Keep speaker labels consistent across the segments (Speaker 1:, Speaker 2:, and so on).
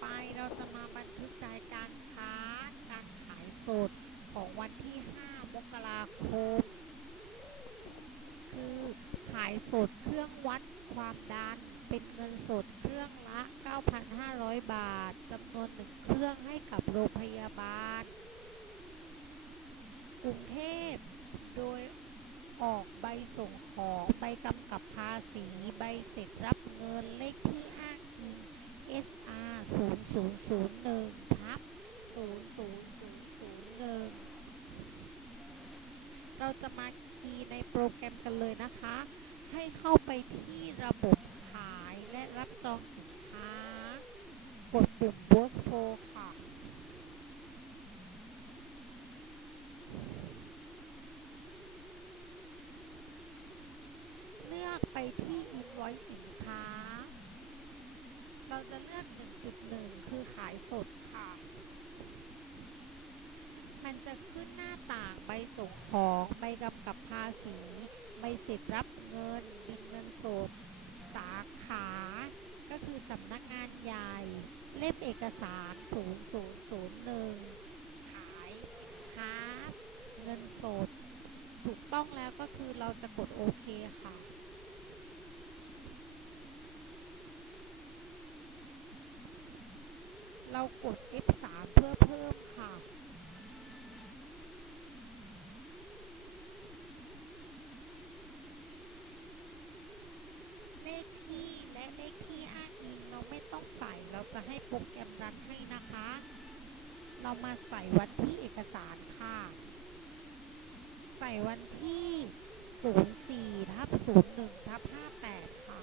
Speaker 1: ไปเราจะมาบันทึกรายการค้าการขายสดของวันที่ 5 มกราคม คือขายสดเครื่องวัดความดัน เป็นเงินสดเครื่องละ 9,500 บาทจำนวนหนึ่งเครื่องให้กับโรงพยาบาล กรุงเทพ โดยออกใบส่งของใบกำกับภาษี ใบเสร็จรับเงินเลขที่ 0001ทับ00001เราจะมาคีย์ในโปรแกรมกันเลยนะคะ ให้เข้าไปที่ระบบขายและรับจองสินค้ากดปุ่ม Workflow ค่ะเลือกไปที่ Invoice สินค้า เราจะเลือก 1.1 คือขายสดค่ะ มันจะขึ้นหน้าต่างใบส่งของใบกำกับภาษีใบเสร็จรับเงินบินเงินสดสาขา ก็คือสำนักงานใหญ่ เล่มเอกสาร 0001 ขายสินค้าเงินสด ถูกต้องแล้วก็คือเราจะกดโอเคค่ะ เรากด F3 เพื่อเพิ่มค่ะ เลขที่และเลขที่อ้างอิงเราไม่ต้องใส่ เราจะให้โปรแกรมรันให้นะคะ เรามาใส่วันที่เอกสารค่ะ ใส่วันที่ 04ทับ01ทับ58 ค่ะ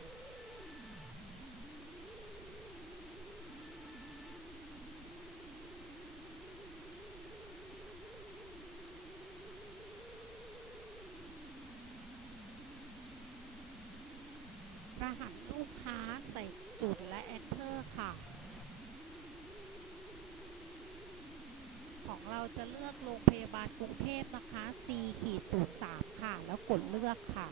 Speaker 1: รหัสลูกค้าใส่จุดและ enter ค่ะ ของเราจะเลือกโรงพยาบาลกรุงเทพนะคะ C ขีด03ค่ะ แล้วกดเลือกค่ะ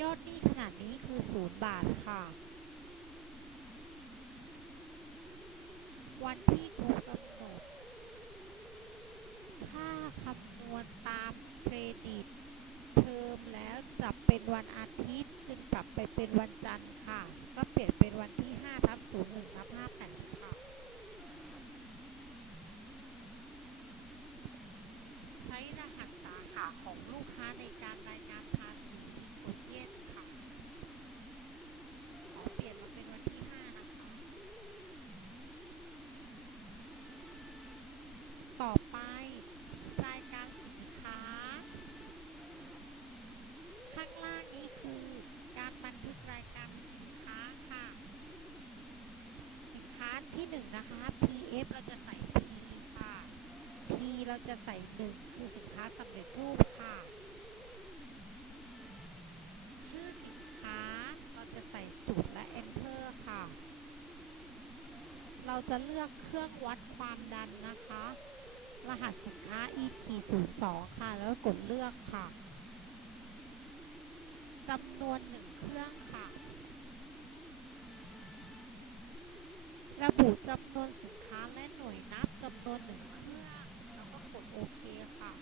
Speaker 1: ยอดหนี้ขนาดนี้คือ0บาทค่ะ วันที่ครูกำหนดค่าคำนวณตามเครดิต เทอมแล้วจับเป็นวันอาทิตย์จึงปรับไปเป็นวันจันทร์ค่ะ ก็เปลี่ยนเป็นวันที่5ทับ01ทับ58ค่ะ ใช้รหัสสาขาของลูกค้าในการรายงานภาษีกดเย็นค่ะ ขอเปลี่ยนมาเป็นวันที่ 5 นะคะ ต่อไปรายการสินค้า ข้างล่างนี้คือการบันทึกรายการสินค้าค่ะ สินค้า ที่หนึ่งนะคะ PF เราจะใส่ P ค่ะ P เราจะใส่หนึ่งคือสินค้าสำเร็จรูปค่ะ ชื่อสินค้าเราจะใส่จุดและ enter ค่ะ เราจะเลือกเครื่องวัดความดันนะคะ รหัสสินค้า EP 0 2 ค่ะ แล้วกดเลือกค่ะจำนวนหนึ่งเครื่องค่ะ ระบุจำนวนสินค้าและหน่วยนับจำนวนหนึ่งเครื่องแล้วก็กดโอเคค่ะ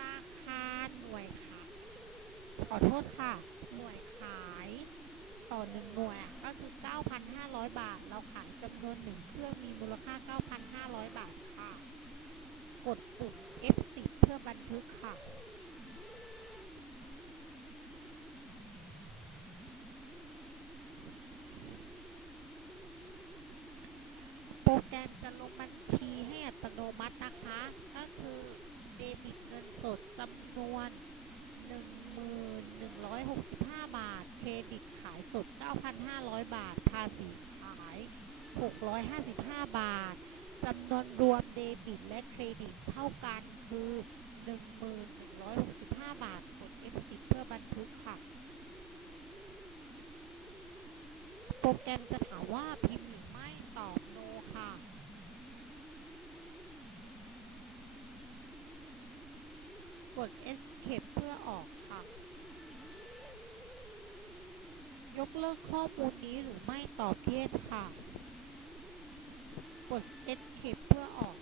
Speaker 1: ราคาหน่วยค่ะ ขอโทษค่ะ หน่วยขายต่อหนึ่งหน่วยก็คือ 9,500 บาท เราขายจำนวนหนึ่งเครื่องมีมูลค่า 9,500 บาทค่ะ กดปุ่ม F10 เพื่อบันทึกค่ะ โปรแกรมจะลงบัญชีให้อัตโนมัตินะคะ ก็คือเดบิตเงินส ดจำนวน1165 บาท เครดิตขายสด 9,500 บาท ภาษีขาย 655 บาท จำนวนรวมเดบิตและเครดิตเท่ากันคือ 1165 บาทกด F10 เพื่อบันทึกค่ะ โปรแกรมจะถามว่าพิมพ์หรือไม่ตอบ no ค่ะ กด escape เพื่อออกค่ะ ยกเลิกข้อมูลนี้หรือไม่ตอบ yes ค่ะ กด escape เพื่อออก